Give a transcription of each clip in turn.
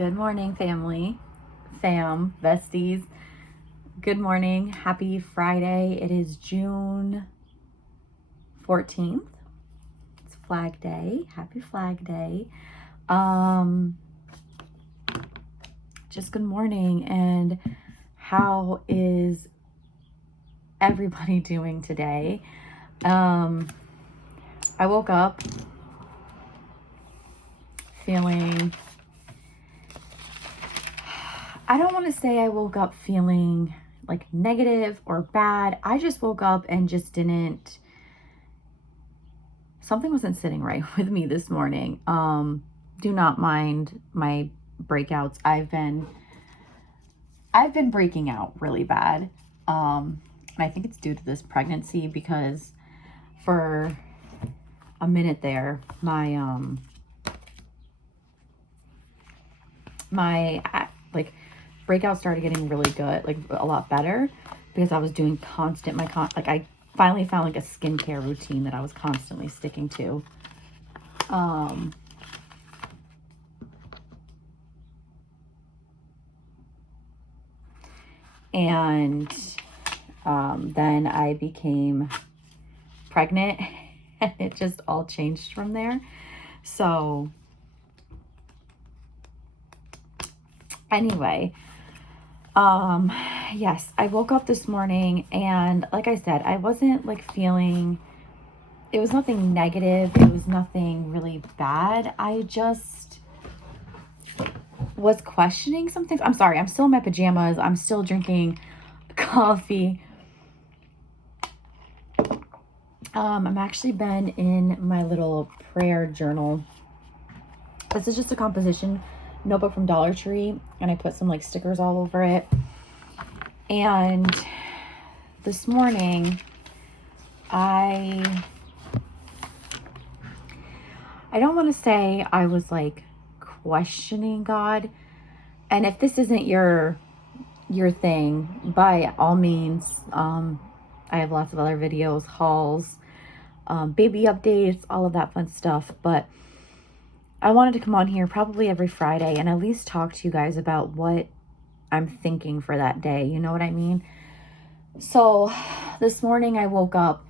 Good morning, family, fam, besties. Good morning. Happy Friday. It is June 14th. It's Flag Day. Happy Flag Day. Just good morning. And how is everybody doing today? I woke up feeling, I don't want to say I woke up feeling like negative or bad. I just woke up and just something wasn't sitting right with me this morning. Do not mind my breakouts. I've been breaking out really bad. And I think it's due to this pregnancy because for a minute there, my breakout started getting really good, like a lot better, because I was doing I finally found like a skincare routine that I was constantly sticking to. And then I became pregnant and it just all changed from there. So anyway, yes, I woke up this morning and like I said, I wasn't like feeling, it was nothing negative. It was nothing really bad. I just was questioning something. I'm sorry, I'm still in my pajamas. I'm still drinking coffee. I'm actually been in my little prayer journal. This is just a composition notebook from Dollar Tree, and I put some like stickers all over it. And this morning, I don't want to say I was like questioning God. And if this isn't your thing, by all means, I have lots of other videos, hauls, baby updates, all of that fun stuff. But I wanted to come on here probably every Friday and at least talk to you guys about what I'm thinking for that day. You know what I mean? So this morning I woke up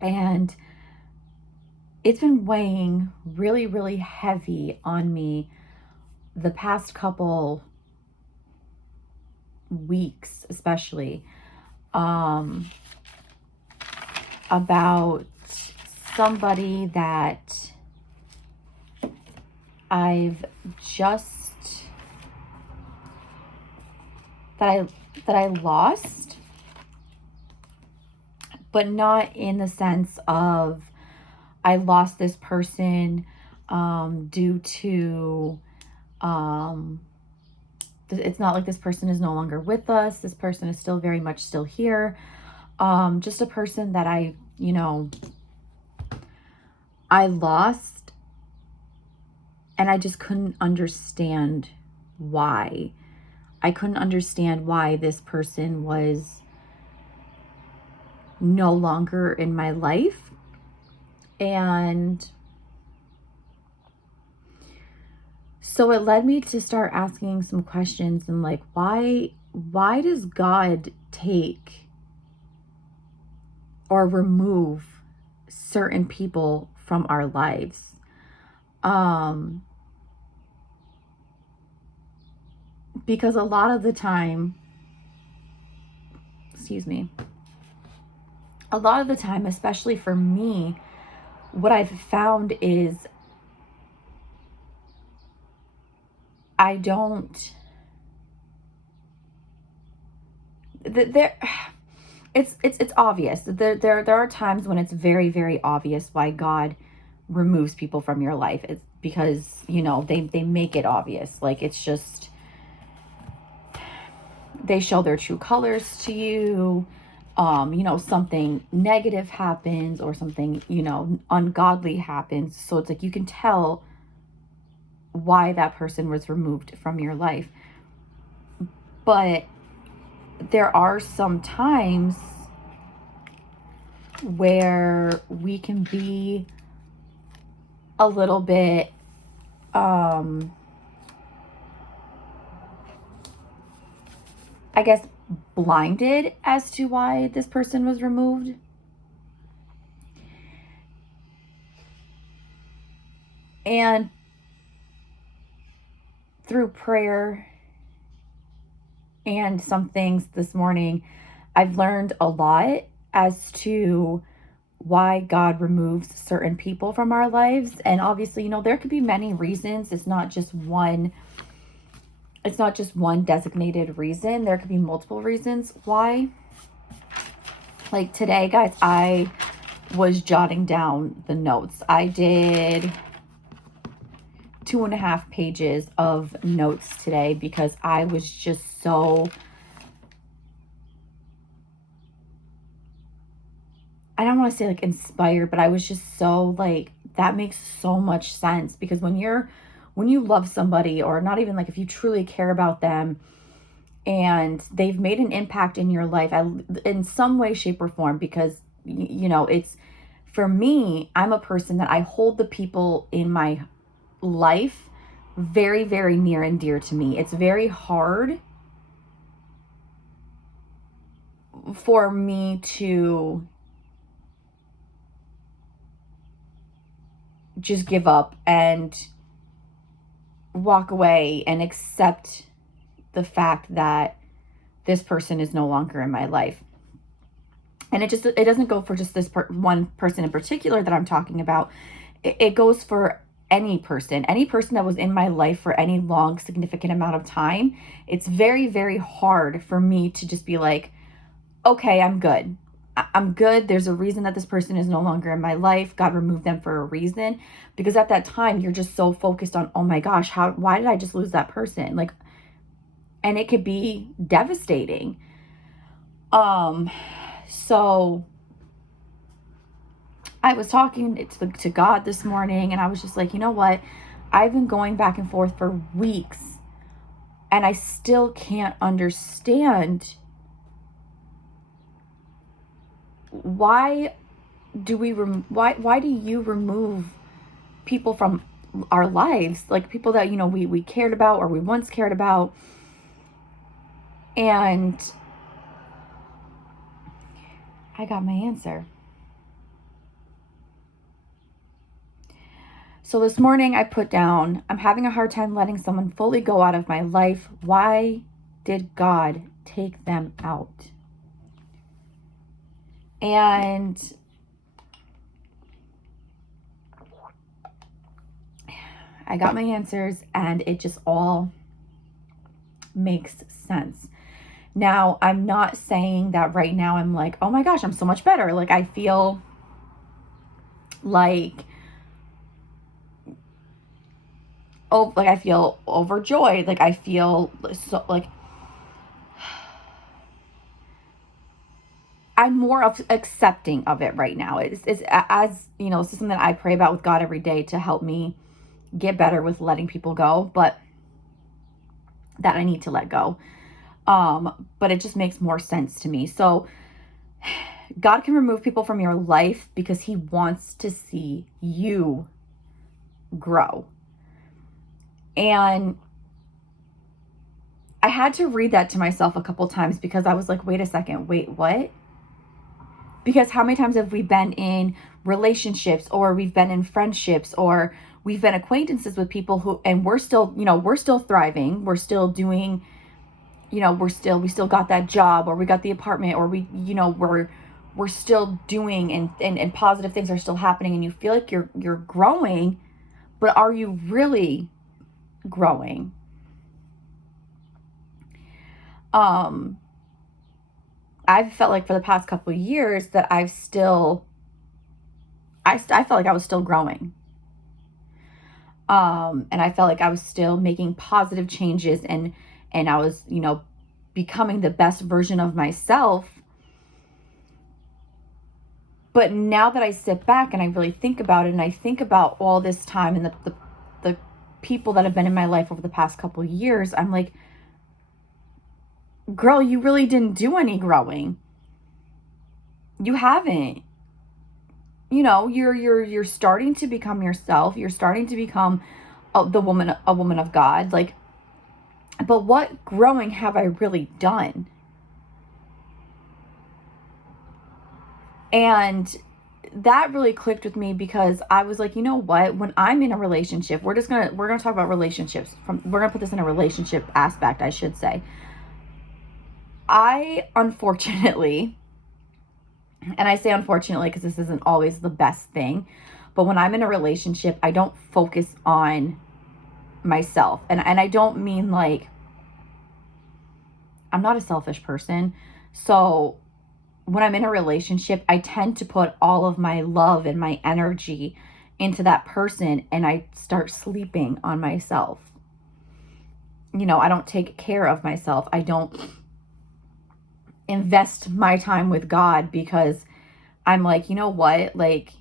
and it's been weighing really, really heavy on me the past couple weeks, especially, about somebody that I've just, that I lost, but not in the sense of I lost this person due to, it's not like this person is no longer with us. This person is still very much still here. Just a person that I lost, and I just couldn't understand why. I couldn't understand why this person was no longer in my life. And so it led me to start asking some questions and like, why does God take or remove certain people from our lives? Because a lot of the time, especially for me, what I've found is it's obvious. There are times when it's very, very obvious why God removes people from your life. It's because, they make it obvious. Like, it's just, they show their true colors to you. Something negative happens or something, ungodly happens. So it's like, you can tell why that person was removed from your life. But there are some times where we can be a little bit I guess, blinded as to why this person was removed. And through prayer and some things this morning, I've learned a lot as to why God removes certain people from our lives. And obviously, there could be many reasons. It's not just one designated reason. There could be multiple reasons why. Like today, guys, I was jotting down the notes. I did 2.5 pages of notes today because I was just so, I don't want to say like inspired, but I was just so like, that makes so much sense. Because when you love somebody, or not even like if you truly care about them and they've made an impact in your life in some way, shape, or form, because it's, for me, I'm a person that I hold the people in my life very, very near and dear to me. It's very hard for me to just give up and walk away and accept the fact that this person is no longer in my life. And it doesn't go for just this one person in particular that I'm talking about. It goes for any person that was in my life for any long, significant amount of time. It's very, very hard for me to just be like, okay, I'm good. I'm good. There's a reason that this person is no longer in my life. God removed them for a reason. Because at that time, you're just so focused on, oh my gosh, why did I just lose that person? Like, and it could be devastating. So I was talking to God this morning, and I was just like, you know what? I've been going back and forth for weeks, and I still can't understand why do you remove people from our lives, like people that we cared about, or we once cared about. And I got my answer. So this morning I put down, I'm having a hard time letting someone fully go out of my life. Why did God take them out? And I got my answers, and it just all makes sense. Now, I'm not saying that right now I'm like, oh my gosh, I'm so much better. Like, I feel like, I feel overjoyed. Like, I feel so, like, I'm more of accepting of it right now. It's as, it's something that I pray about with God every day to help me get better with letting people go, but that I need to let go. But it just makes more sense to me. So God can remove people from your life because he wants to see you grow. And I had to read that to myself a couple times because I was like, wait a second, wait, what? Because how many times have we been in relationships, or we've been in friendships, or we've been acquaintances with people and we're still thriving. We're still doing, we still got that job, or we got the apartment, or we're still doing, and positive things are still happening, and you feel like you're growing, but are you really growing? I've felt like for the past couple of years that I felt like I was still growing. And I felt like I was still making positive changes, and I was, becoming the best version of myself. But now that I sit back and I really think about it, and I think about all this time and the people that have been in my life over the past couple of years, I'm like, girl, you really didn't do any growing. You haven't. You're starting to become yourself. You're starting to become a woman of God. Like, but what growing have I really done? And that really clicked with me, because I was like, you know what? When I'm in a relationship, we're gonna talk about relationships. We're gonna put this in a relationship aspect, I should say. I unfortunately, and I say unfortunately because this isn't always the best thing, but when I'm in a relationship, I don't focus on myself. And I don't mean like, I'm not a selfish person. So when I'm in a relationship, I tend to put all of my love and my energy into that person, and I start sleeping on myself. You know, I don't take care of myself. I don't invest my time with God, because I'm like, you know what? Like,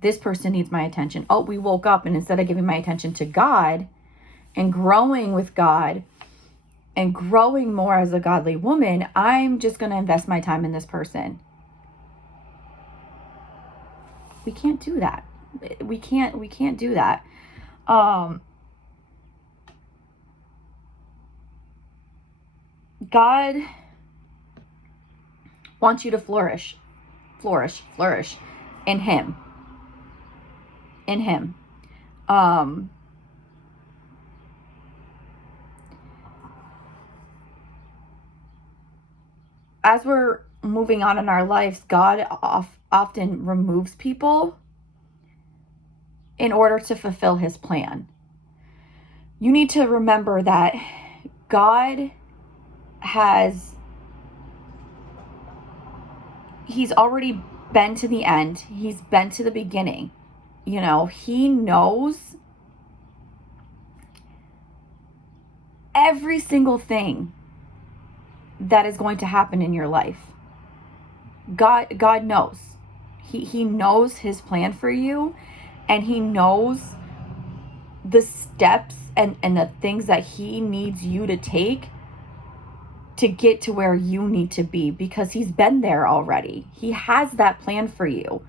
this person needs my attention. Oh, we woke up, and instead of giving my attention to God and growing with God and growing more as a godly woman, I'm just going to invest my time in this person. We can't do that. We can't do that. God wants you to flourish in Him. As we're moving on in our lives, God often removes people in order to fulfill His plan. You need to remember that God He's already been to the end. He's been to the beginning. You know, He knows every single thing that is going to happen in your life. God knows. He knows His plan for you, and He knows the steps and the things that He needs you to take to get to where you need to be, because He's been there already. He has that plan for you.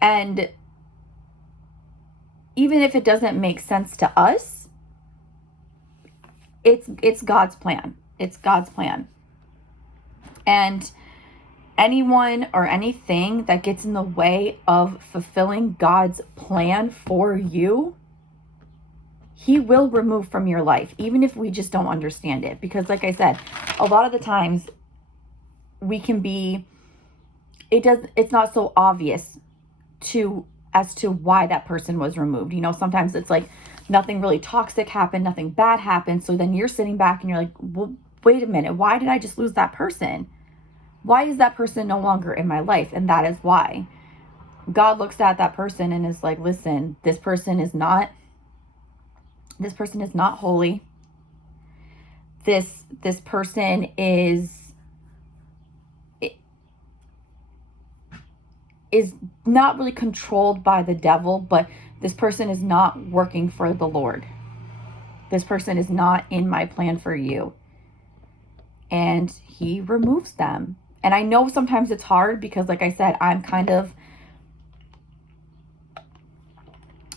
And even if it doesn't make sense to us, it's God's plan. It's God's plan. And anyone or anything that gets in the way of fulfilling God's plan for you, He will remove from your life, even if we just don't understand it. Because like I said, a lot of the times we can be, it's not so obvious as to why that person was removed. You know, sometimes it's like nothing really toxic happened, nothing bad happened. So then you're sitting back and you're like, well, wait a minute, why did I just lose that person? Why is that person no longer in my life? And that is why. God looks at that person and is like, listen, this person is not holy. This person is not really controlled by the devil, but this person is not working for the Lord. This person is not in my plan for you. And He removes them. And I know sometimes it's hard, because like I said, I'm kind of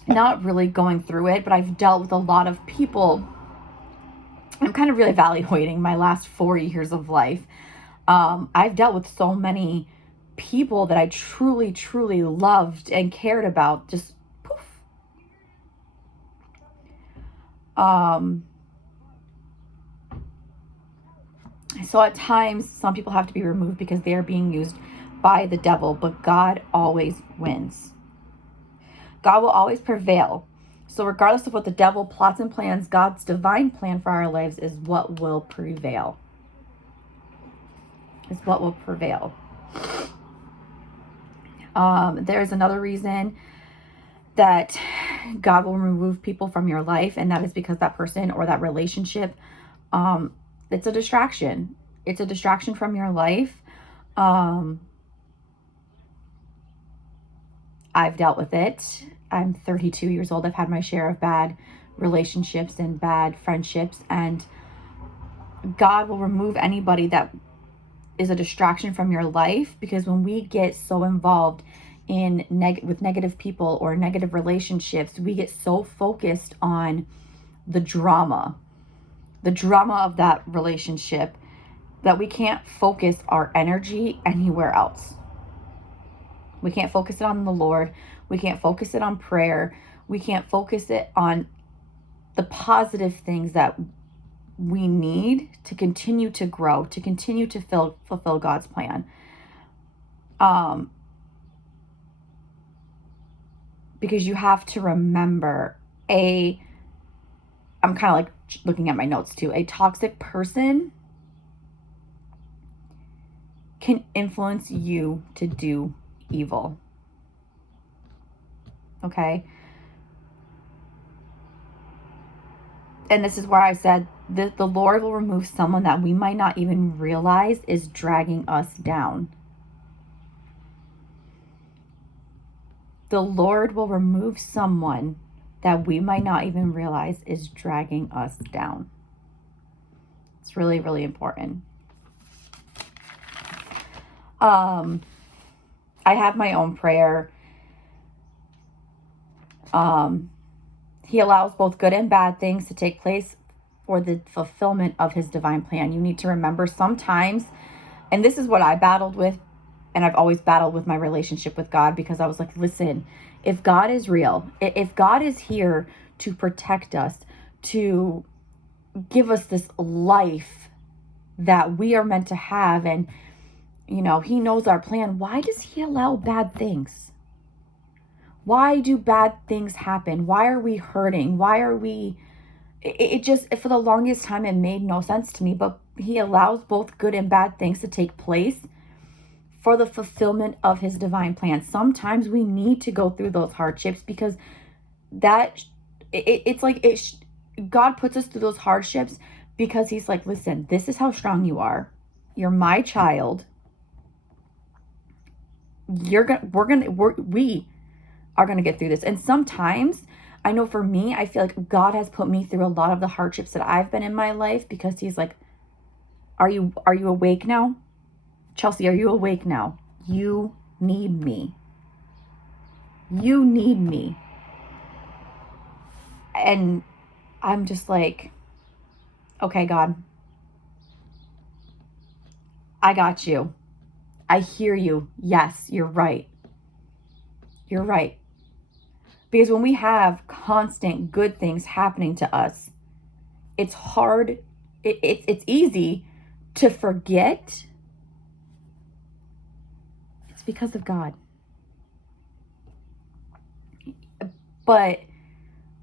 not really going through it, but I've dealt with a lot of people. I'm kind of really evaluating my last 4 years of life. I've dealt with so many people that I truly, truly loved and cared about, just poof. So at times, some people have to be removed because they are being used by the devil, but God always wins. God will always prevail. So regardless of what the devil plots and plans, God's divine plan for our lives is what will prevail. There's another reason that God will remove people from your life, and that is because that person or that relationship, it's a distraction. It's a distraction from your life. I've dealt with it. I'm 32 years old. I've had my share of bad relationships and bad friendships, and God will remove anybody that is a distraction from your life, because when we get so involved with negative people or negative relationships, we get so focused on the drama of that relationship, that we can't focus our energy anywhere else. We can't focus it on the Lord. We can't focus it on prayer. We can't focus it on the positive things that we need to continue to grow, to continue to fulfill God's plan. Because you have to remember, I'm kind of like looking at my notes too, a toxic person can influence you to do evil. Okay? And this is where I said that the Lord will remove someone that we might not even realize is dragging us down. The Lord will remove someone that we might not even realize is dragging us down. It's really, really important. I have my own prayer. He allows both good and bad things to take place for the fulfillment of his divine plan. You need to remember sometimes, and this is what I battled with, and I've always battled with my relationship with God, because I was like, listen, if God is real, if God is here to protect us, to give us this life that we are meant to have, and you know, he knows our plan, why does he allow bad things? Why do bad things happen? Why are we hurting? Why are we... It just, for the longest time, it made no sense to me. But he allows both good and bad things to take place for the fulfillment of his divine plan. Sometimes we need to go through those hardships, because it's like God puts us through those hardships because he's like, listen, this is how strong you are. You're my child. We are going to get through this. And sometimes, I know for me, I feel like God has put me through a lot of the hardships that I've been in my life, because he's like, are you awake now? Chelsea, are you awake now? You need me. You need me. And I'm just like, okay, God, I got you. I hear you. Yes, you're right. You're right. Because when we have constant good things happening to us, it's hard, it's easy to forget it's because of God. But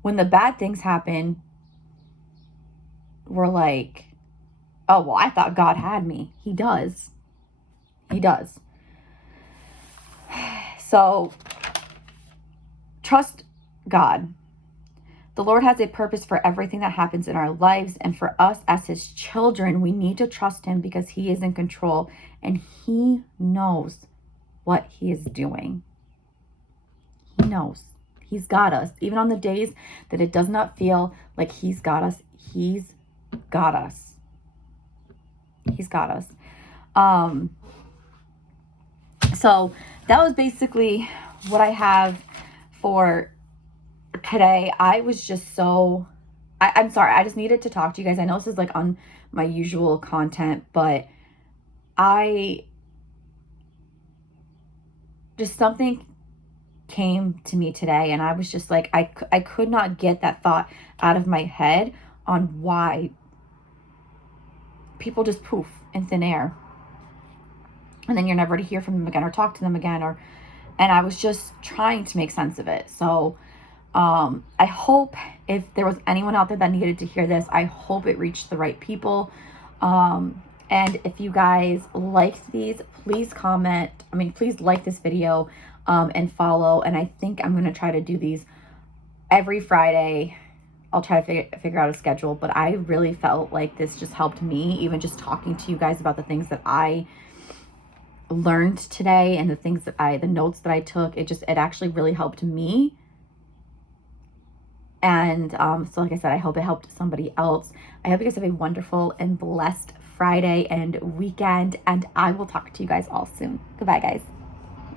when the bad things happen, we're like, oh, well, I thought God had me. He does. He does. So trust God. The Lord has a purpose for everything that happens in our lives, and for us as his children, we need to trust him, because he is in control and he knows what he is doing. He knows. He's got us. Even on the days that it does not feel like he's got us, he's got us. He's got us. So that was basically what I have for today. I was just so, I'm sorry. I just needed to talk to you guys. I know this is like on my usual content, but something came to me today, and I was just like, I could not get that thought out of my head on why people just poof in thin air, and then you're never to hear from them again or talk to them again, and I was just trying to make sense of it. So I hope, if there was anyone out there that needed to hear this, I hope it reached the right people. And if you guys liked these, please comment. Please like this video, and follow. And I think I'm going to try to do these every Friday. I'll try to figure out a schedule, but I really felt like this just helped me, even just talking to you guys about the things that I learned today, and the notes that I took. It actually really helped me. And so like I said, I hope it helped somebody else. I hope you guys have a wonderful and blessed Friday and weekend, and I will talk to you guys all soon. Goodbye, guys.